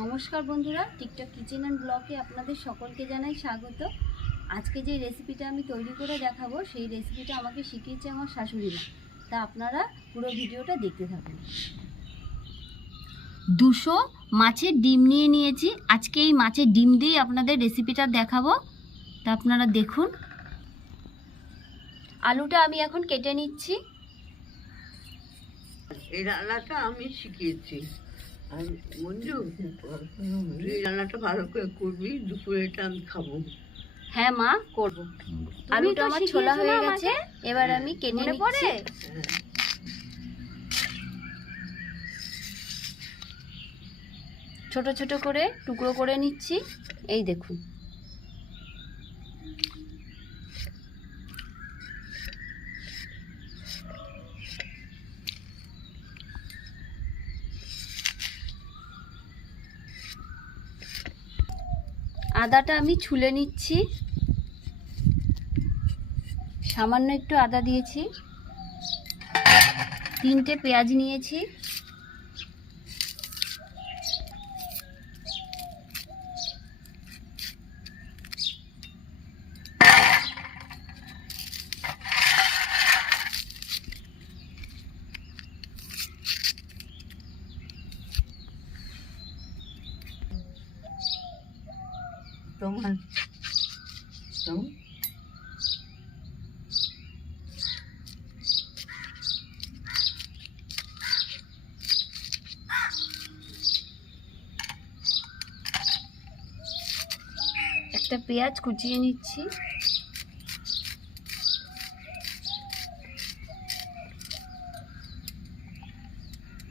নমস্কার বন্ধুরা, TikTok kitchen and ব্লগে আপনাদের সকলকে জানাই স্বাগত। আজকে যে রেসিপিটা আমি তৈরি করে দেখাবো, সেই রেসিপিটা আমাকে শিখিয়েছে আমার শাশুড়ি মা। তা আপনারা পুরো ভিডিওটা দেখতে থাকুন। দুশো মাছের ডিম নিয়ে নিয়েছি। আজকে এই মাছের ডিম দিয়েই আপনাদের রেসিপিটা দেখাবো। তা আপনারা দেখুন। আলুটা আমি এখন কেটে নিচ্ছি। এই রান্নাটা আমি শিখিয়েছি। আর মঞ্জু তুই রান্নাটা ভালো করে করবি দুপুরেটা আমি খাব। হ্যাঁ মা করব। আলুটা আমার ছোলা হয়ে গেছে এবার আমি কেটে নিচ্ছি। ছোট ছোট করে টুকরো করে নিচ্ছি। এই দেখুন। আদাটা আমি ছুলে নিচ্ছি। সামান্য একটু আদা দিয়েছি। তিনটে পেঁয়াজ নিয়েছি। তোমার একটা পেঁয়াজ কুচিয়ে নিচ্ছি।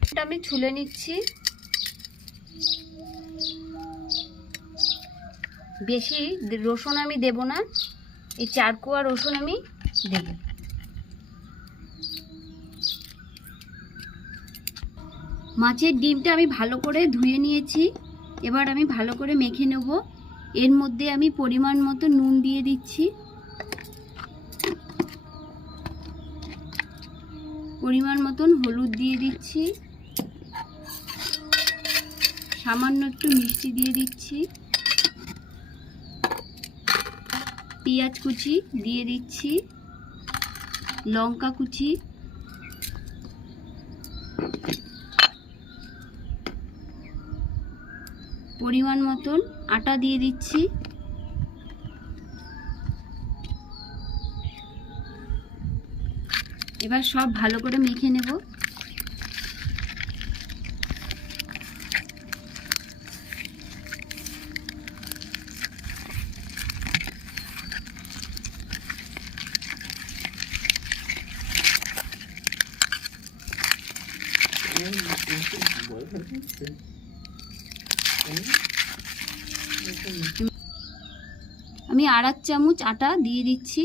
এটা আমি ছুলে নিচ্ছি। বেশি রসুন আমি দেব না। এই চার কোয়া রসুন আমি দেব। মাছের ডিমটা আমি ভালো করে ধুয়ে নিয়েছি। এবার আমি ভালো করে মেখে নেব। এর মধ্যে আমি পরিমাণ মতো নুন দিয়ে দিচ্ছি। পরিমাণ মতন হলুদ দিয়ে দিচ্ছি। সামান্য একটু মিষ্টি দিয়ে দিচ্ছি। পেঁয়াজ কুচি দিয়ে দিচ্ছি, লঙ্কা কুচি। পরিমাণ মতন আটা দিয়ে দিচ্ছি। এবার সব ভালো করে মেখে নেব। আমি আড়ার চামচ আটা দিয়ে দিচ্ছি।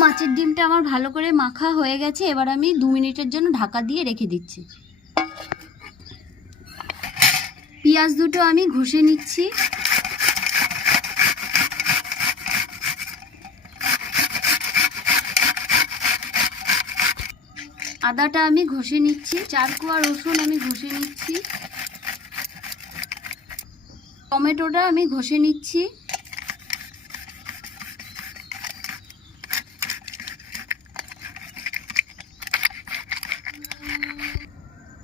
মাছের ডিমটা আমার ভালো করে মাখা হয়ে গেছে। এবার আমি দু মিনিটের জন্য ঢাকা দিয়ে রেখে দিচ্ছি। পেঁয়াজ দুটো আমি ঘষে নিচ্ছি। আদাটা আমি ঘষে নিচ্ছি, চার কোয়া রসুন আমি ঘষে নিচ্ছি। টমেটোটা আমি ঘষে নিচ্ছি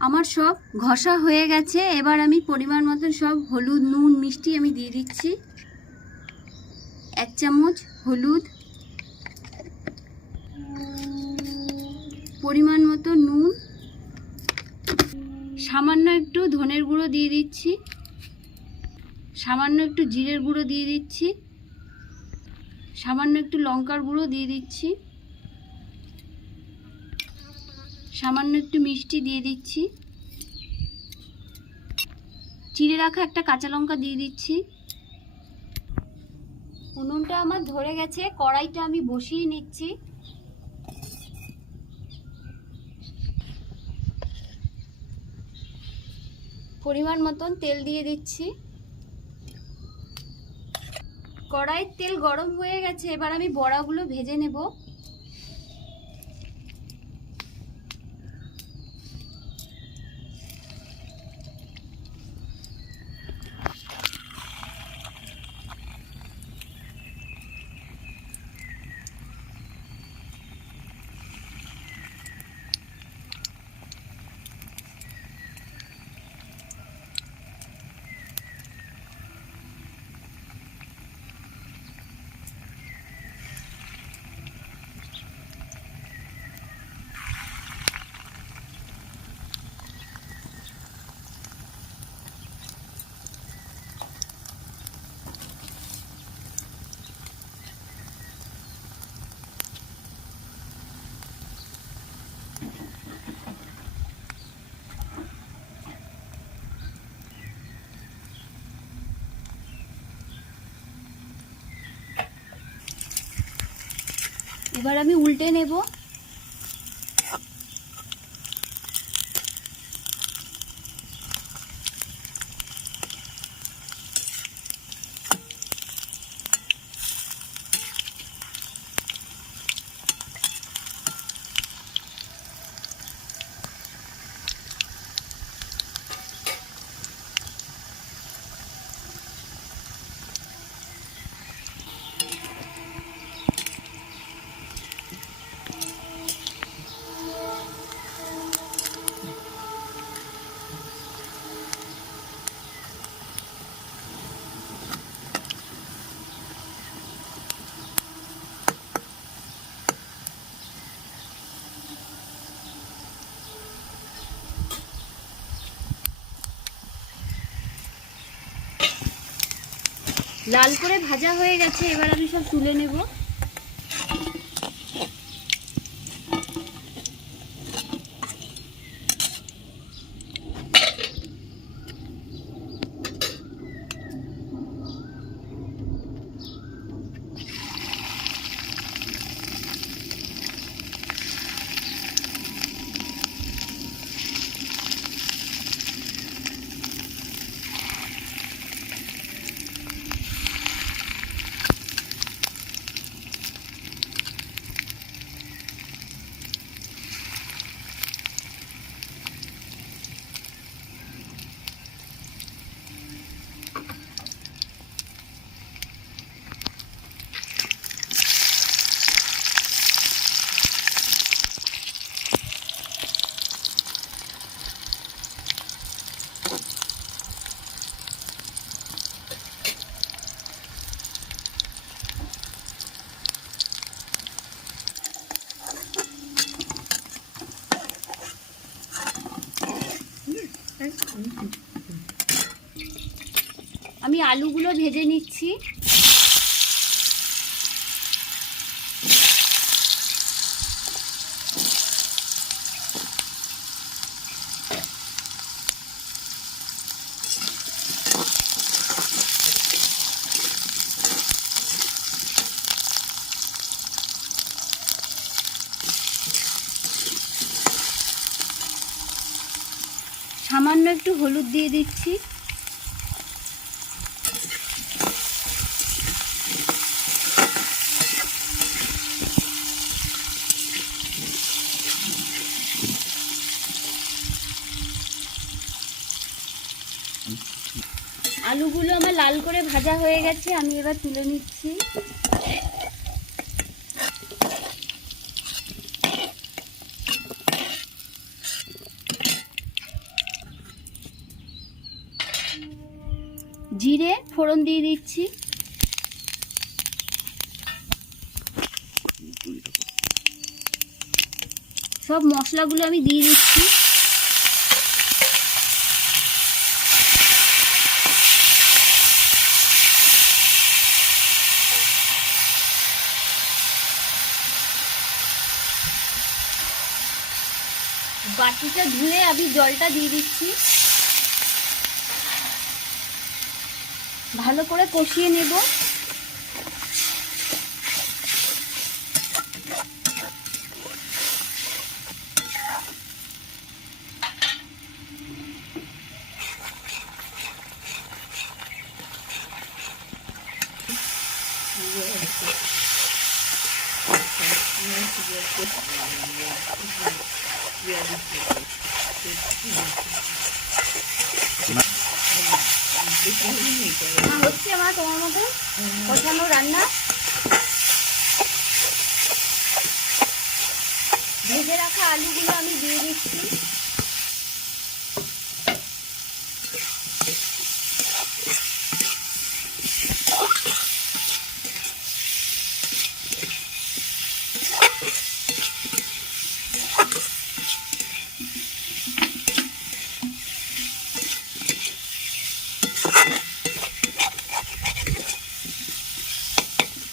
আমার সব ঘষা হয়ে গেছে। এবার আমি পরিমাণ মতন সব হলুদ, নুন, মিষ্টি আমি দিয়ে দিচ্ছি। এক চামচ হলুদ। পরিমাণ মতো নুন। সামান্য একটু ধনের গুঁড়ো দিয়ে দিচ্ছি। সামান্য একটু জিরের গুঁড়ো দিয়ে দিচ্ছি। সামান্য একটু লঙ্কার গুঁড়ো দিয়ে দিচ্ছি। সামান্য একটু মিষ্টি দিয়ে দিচ্ছি। চিড়ে রাখা একটা কাঁচা লঙ্কা দিয়ে দিচ্ছি। উনুনটা আমার ধরে গেছে, কড়াইটা আমি বসিয়ে নিচ্ছি। পরিমাণ মতন তেল দিয়ে দিচ্ছি। কড়াইয়ের তেল গরম হয়ে গেছে, এবার আমি বড়াগুলো ভেজে নেব। এবার আমি উল্টে নেব। লাল করে ভাজা হয়ে গেছে এবার আমি সব তুলে নেব। আমি আলুগুলো ভেজে নিচ্ছি। সামান্য একটু হলুদ দিয়ে দিচ্ছি। আলুগুলো আমার লাল করে ভাজা হয়ে গেছে, আমি এবার তুলে নিচ্ছি। জিরে ফোড়ন দিয়ে দিচ্ছি। সব মশলাগুলো আমি দিয়ে দিচ্ছি। বাটিটা ধুয়ে আমি জলটা দিয়ে দিচ্ছি ভালো করে কষিয়ে নেব Thank you. হচ্ছে মা তোমার মতো গোছানো রান্না ভেজে রাখা আলুগুলো আমি দিয়ে দিচ্ছি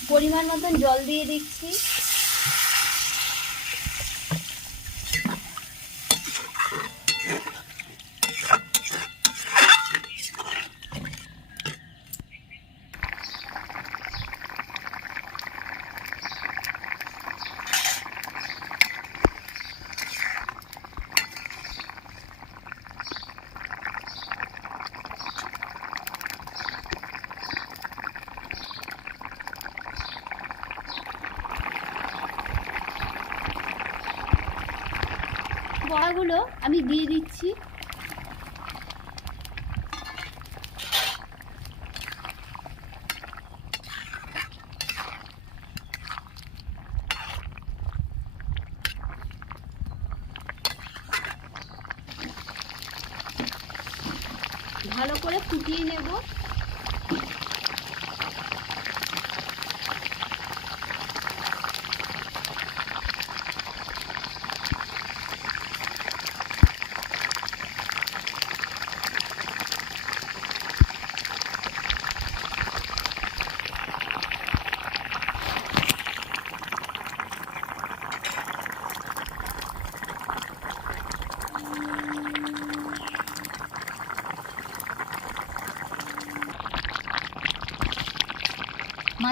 পরিমাণ মতন জল দিয়ে দিচ্ছি। বড়াগুলো আমি দিয়ে দিচ্ছি। ভালো করে ফুটিয়ে নেব।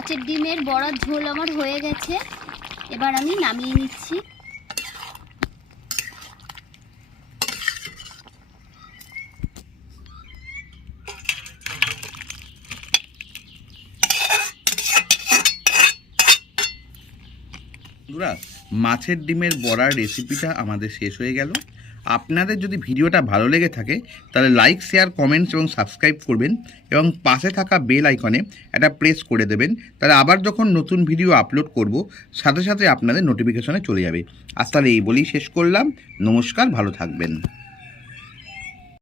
মাছের ডিমের বড়ার ঝোল আমার হয়ে গেছে। এবার আমি নামিয়ে নিচ্ছি। মাছের ডিমের বড়ার রেসিপিটা আমাদের শেষ হয়ে গেল। আপনাদের যদি ভিডিওটা ভালো লেগে থাকে, তাহলে লাইক শেয়ার কমেন্টস এবং সাবস্ক্রাইব করবেন এবং পাশে থাকা বেল আইকনে একটা প্রেস করে দেবেন। তাহলে আবার যখন নতুন ভিডিও আপলোড করব, সাথে সাথে আপনাদের নোটিফিকেশনে চলে যাবে। আজ তাহলে এই বলেই শেষ করলাম। নমস্কার, ভালো থাকবেন।